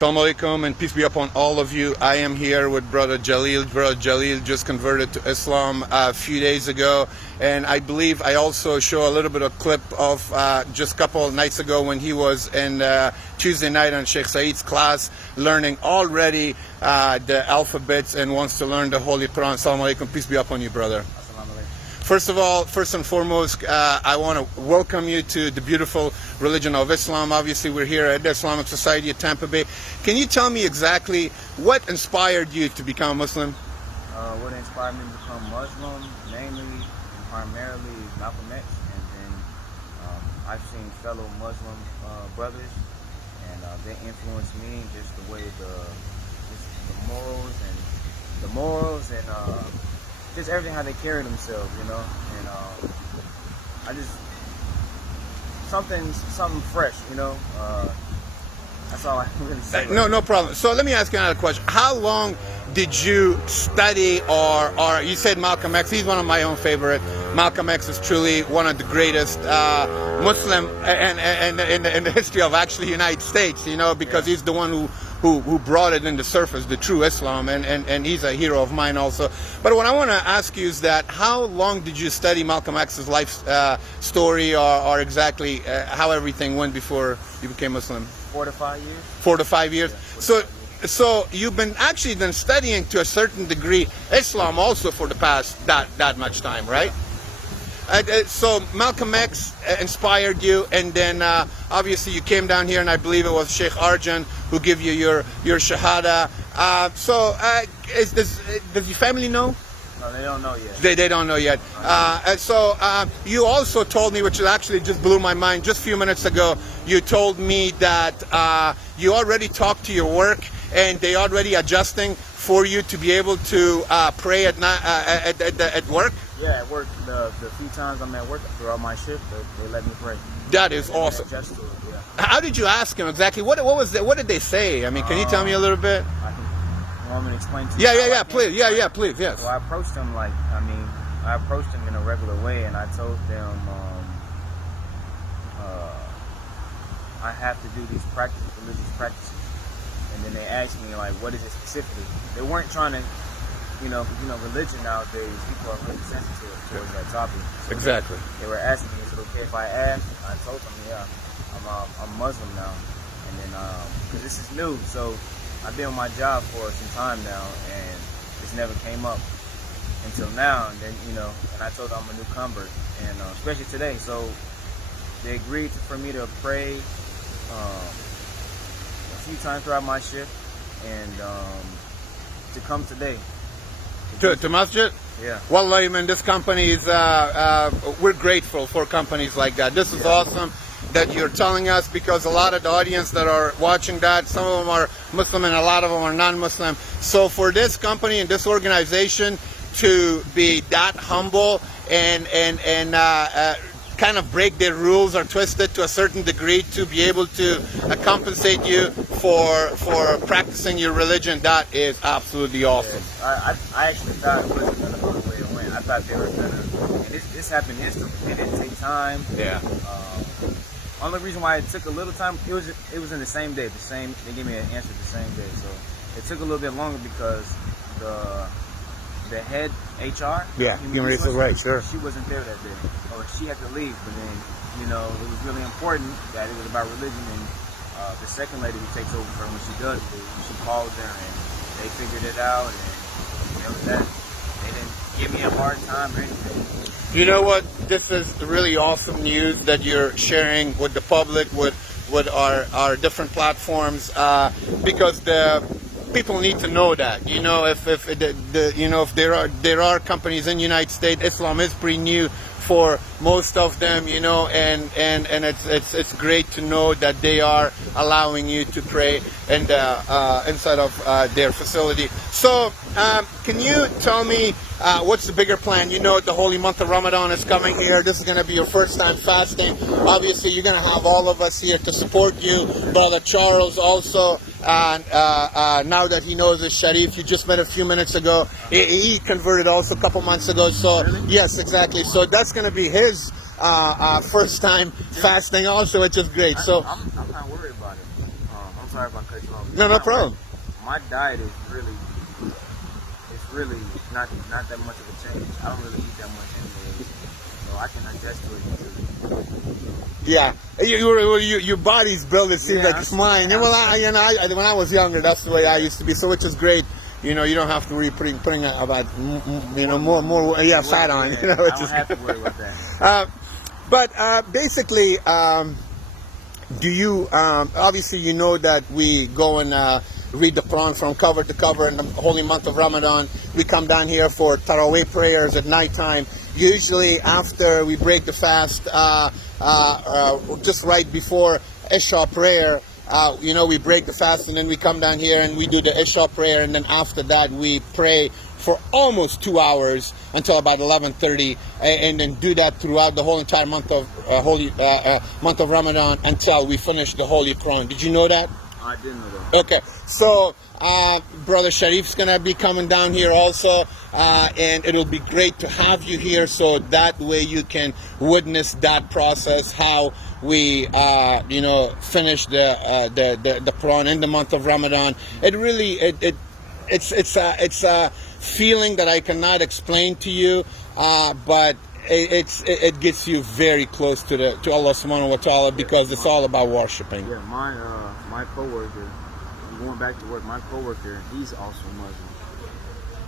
Assalamu alaikum and peace be upon all of you. I am here with Brother Jaleel. Brother Jaleel just converted to Islam a few days ago, and I believe I also show a little bit of clip of just a couple of nights ago when he was in Tuesday night on Sheikh Saeed's class, learning already the alphabets and wants to learn the Holy Quran. Assalamu alaikum, peace be upon you, brother. First of all, first and foremost, I want to welcome you to the beautiful religion of Islam. Obviously, we're here at the Islamic Society at Tampa Bay. Can you tell me exactly what inspired you to become a Muslim? What inspired me to become Muslim, mainly and primarily Malcolm X, and then I've seen fellow Muslim brothers, and they influenced me just the way the morals and just everything how they carry themselves, you know, and I just something fresh, you know. That's all I can really say. No problem. So let me ask you another question. How long did you study, or you said Malcolm X? He's one of my own favorite. Malcolm X is truly one of the greatest Muslim and in the history of actually the United States, you know, because he's the one who brought it into surface, the true Islam, and he's a hero of mine also. But what I want to ask you is that how long did you study Malcolm X's life story, or exactly how everything went before you became Muslim? 4 to 5 years. 4 to 5 years. Yeah, So you've been actually then studying to a certain degree Islam also for the past that much time, right? So Malcolm X inspired you, and then obviously you came down here, and I believe it was Sheikh Arjan who gave you your shahada. Does your family know? No, they don't know yet. They don't know yet. You also told me, which actually just blew my mind just a few minutes ago, you told me that you already talked to your work and they already adjusting for you to be able to pray at work? Yeah, at work, the few times I'm at work throughout my shift, they let me pray. That is awesome. Adjust to it, yeah. How did you ask him exactly? What did they say? I mean, can you tell me a little bit? You want me to explain to you? Yeah, please. Yeah, please, yes. So I approached him I approached him in a regular way, and I told them I have to do these religious practices. And then they asked me, like, what is it specifically? They weren't trying to, religion nowadays, people are really sensitive towards that topic. So Exactly. They were asking me, is it okay if I ask? I told them, yeah, I'm Muslim now. And then, because this is new, so I've been on my job for some time now, and this never came up until now. And then, and I told them I'm a new convert, and especially today. So they agreed for me to pray a few times throughout my shift, and to come today. To masjid? Yeah. Wallahi, man, this company is, we're grateful for companies like that. This is awesome that you're telling us, because a lot of the audience that are watching that, some of them are Muslim and a lot of them are non-Muslim. So for this company and this organization to be that humble and kind of break their rules or twist it to a certain degree to be able to compensate you for practicing your religion, that is absolutely awesome. Yeah. I actually thought it wasn't going to go the way it went. I thought they were going to, and this happened instantly. It didn't take time. Yeah. Only reason why it took a little time, it was in the same day. They gave me an answer the same day. So it took a little bit longer because the head HR, human resources, right, sure. She wasn't there that day, or she had to leave. But then, it was really important that it was about religion, and the second lady who takes over for her when she does leave, she called her and they figured it out, and it was that. They didn't give me a hard time or anything. You know what? This is really awesome news that you're sharing with the public, with our different platforms, because the people need to know that. If there are companies in the United States, Islam is pretty new for most of them, and it's great to know that they are allowing you to pray inside of their facility. So can you tell me what's the bigger plan? The holy month of Ramadan is coming here. This is going to be your first time fasting. Obviously, you're going to have all of us here to support you. Brother Charles also, now that he knows the Sharif, you just met a few minutes ago. He converted also a couple months ago. So yes, exactly. So that's going to be his first time fasting also, which is great. So I'm not worried about it. I'm sorry if I cut you off. No, no problem. My diet is really, it's really not that much of a change. I don't really eat that much anyway, so I can adjust to it easily. Yeah, your body's built. It seems Yeah, like it's mine. yeah. Well, when I was younger, that's the way I used to be. So, which is great. You know, you don't have to worry putting about more fat on. Yeah, You know, I which don't is have to worry about that. But basically, do you obviously you know that we go and read the Quran from cover to cover in the holy month of Ramadan. We come down here for Taraweeh prayers at nighttime. Usually after we break the fast, just right before Isha prayer, we break the fast and then we come down here and we do the Isha prayer, and then after that we pray for almost 2 hours until about 11:30, and then do that throughout the whole entire month of month of Ramadan until we finish the Holy Quran. Did you know that? I didn't know that. Okay, so Brother Sharif's gonna be coming down here also, and it'll be great to have you here, so that way you can witness that process, how we finish the Quran in the month of Ramadan. It really it's a feeling that I cannot explain to you, but it gets you very close to Allah Subhanahu wa Taala, because it's all about worshiping. Yeah, my coworker, I'm going back to work. My coworker, he's also Muslim,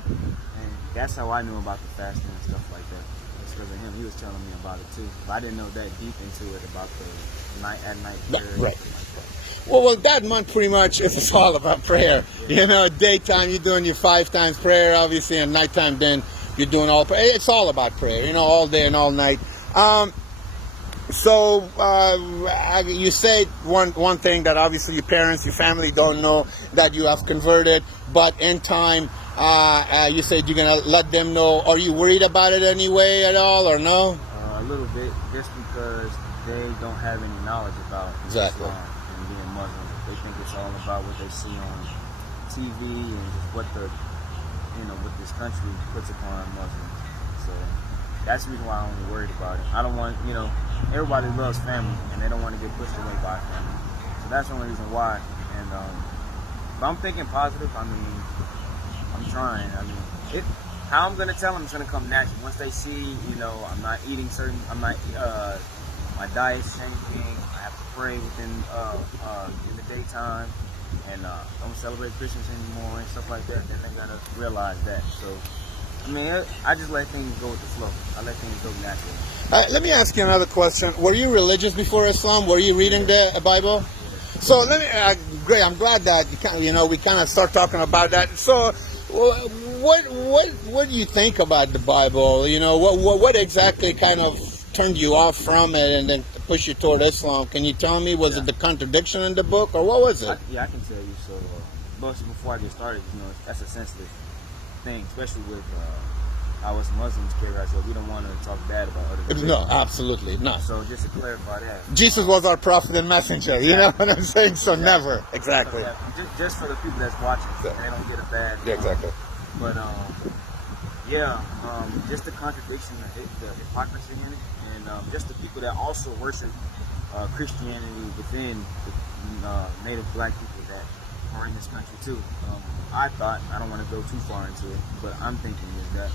and that's how I knew about the fasting and stuff like that. It's because of him. He was telling me about it too. But I didn't know that deep into it about the night prayer. Right. And stuff like that. Well, that month pretty much it's all about prayer. Yeah. You know, daytime you're doing your 5 times prayer, obviously, and nighttime then you're doing all prayer. It's all about prayer, all day and all night. So you said one thing that obviously your parents, your family don't know that you have converted, but in time you said you're gonna let them know. Are you worried about it anyway at all, or no? A little bit, just because they don't have any knowledge about Exactly. Islam and being Muslim. They think it's all about what they see on TV and just what what this country puts upon Muslims. So that's the reason why I'm only worried about it. I don't want, everybody loves family and they don't want to get pushed away by family. So that's the only reason why. And but I'm thinking positive. I mean, I'm trying. I mean, how I'm gonna tell them it's gonna come naturally once they see, I'm not eating my diet's changing. I have to pray within in the daytime, and don't celebrate Christmas anymore and stuff like that. Then they gotta realize that. So, I mean, I just let things go with the flow. I let things go naturally. Let me ask you another question. Were you religious before Islam? Were you reading the Bible? So let me. Great. I'm glad that we kind of start talking about that. So, what do you think about the Bible? What exactly kind of turned you off from it and then pushed you toward Islam? Can you tell me? Was it the contradiction in the book, or what was it? I can tell you. So, but before I get started, that's a sensitive thing, especially with how us Muslims carry ourselves. We don't want to talk bad about other religions. No, absolutely not. So just to clarify that, Jesus was our prophet and messenger. You know what I'm saying? So never. Exactly. So, just for the people that's watching, so they don't get a bad. Yeah, exactly. But just the contradiction, the hypocrisy in it, and just the people that also worship Christianity within the native black people that are in this country too. I don't want to go too far into it, but I'm thinking is that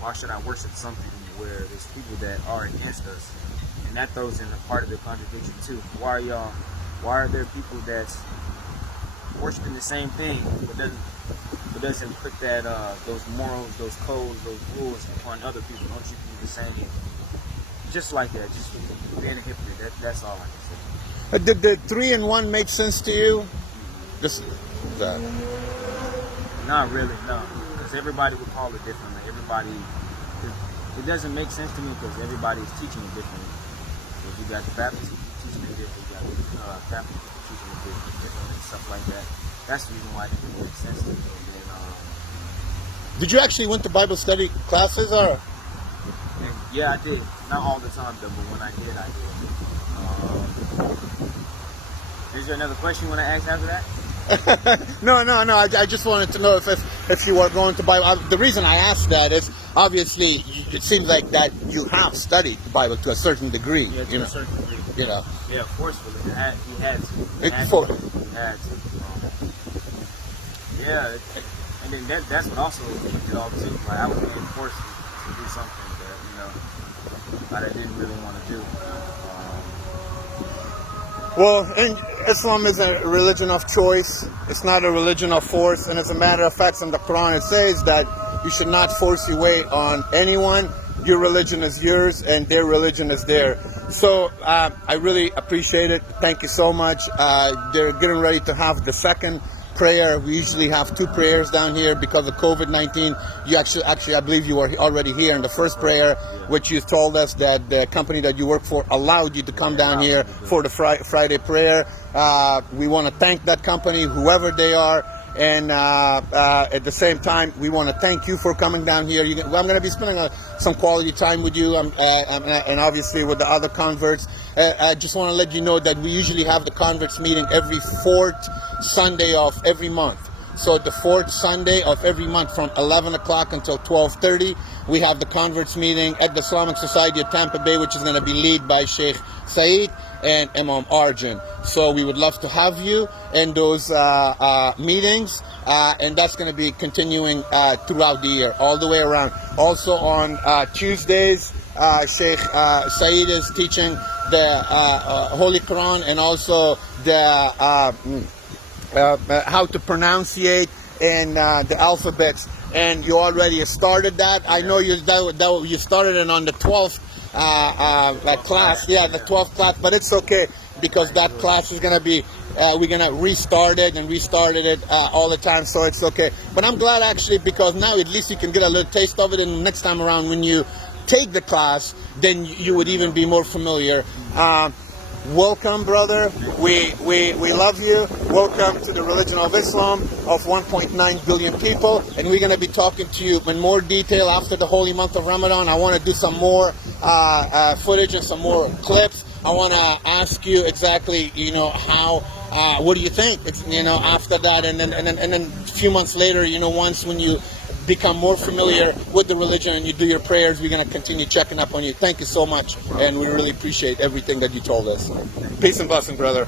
why should I worship something where there's people that are against us, and that throws in a part of the contradiction too. Why are there people that's worshiping the same thing but doesn't put that those morals, those codes, those rules upon other people? Don't you do the same? Just like that, just being a hypocrite. That's all I can say. Did the 3 in 1 make sense to you? Just that. Not really, no. Because everybody would call it differently. It doesn't make sense to me because everybody is teaching it differently. If you got the Baptists teaching it differently, you got the Catholics teaching it differently, stuff like that. That's the reason why it didn't make sense to me. And then, Did you actually went to Bible study classes, or? Yeah, I did. Not all the time, though, but when I did, I did. Is there another question you want to ask after that? No. I just wanted to know if you were going to Bible. The reason I asked that is obviously it seems like that you have studied the Bible to a certain degree. Yeah, to a certain degree. you know. Yeah, forcefully. He had to. Yeah, and then that's what also kicked it off too. Like I was being forced to do something that that I didn't really want to do. Well, and Islam is a religion of choice. It's not a religion of force. And as a matter of fact, in the Quran it says that you should not force your way on anyone. Your religion is yours and their religion is theirs. So I really appreciate it. Thank you so much. They're getting ready to have the second prayer. We usually have 2 prayers down here because of COVID-19. You actually, I believe you were already here in the first prayer, which you told us that the company that you work for allowed you to come down here for the Friday prayer. We want to thank that company, whoever they are. And at the same time, we want to thank you for coming down here. I'm going to be spending some quality time with you and obviously with the other converts. I just want to let you know that we usually have the converts meeting every 4th Sunday of every month. So the 4th Sunday of every month from 11 o'clock until 12:30, we have the converts meeting at the Islamic Society of Tampa Bay, which is going to be led by Sheikh Saeed and Imam Arjun. So we would love to have you in those meetings, and that's going to be continuing throughout the year, all the way around. Also on Tuesdays, Sheikh Saeed is teaching the Holy Quran and also the how to pronunciate in the alphabets. And you already started that. I know you started it on the 12th class. Yeah, the 12th class, but it's okay because that class is going to be, we're going to restart it all the time, so it's okay. But I'm glad actually because now at least you can get a little taste of it, and next time around when you take the class, then you would even be more familiar. Welcome, brother. We love you. Welcome to the religion of Islam of 1.9 billion people. And we're going to be talking to you in more detail after the holy month of Ramadan. I want to do some more footage and some more clips. I want to ask you exactly, how, what do you think, after that, and then a few months later, once when you become more familiar with the religion and you do your prayers, we're going to continue checking up on you. Thank you so much, and we really appreciate everything that you told us. Peace and blessing, brother.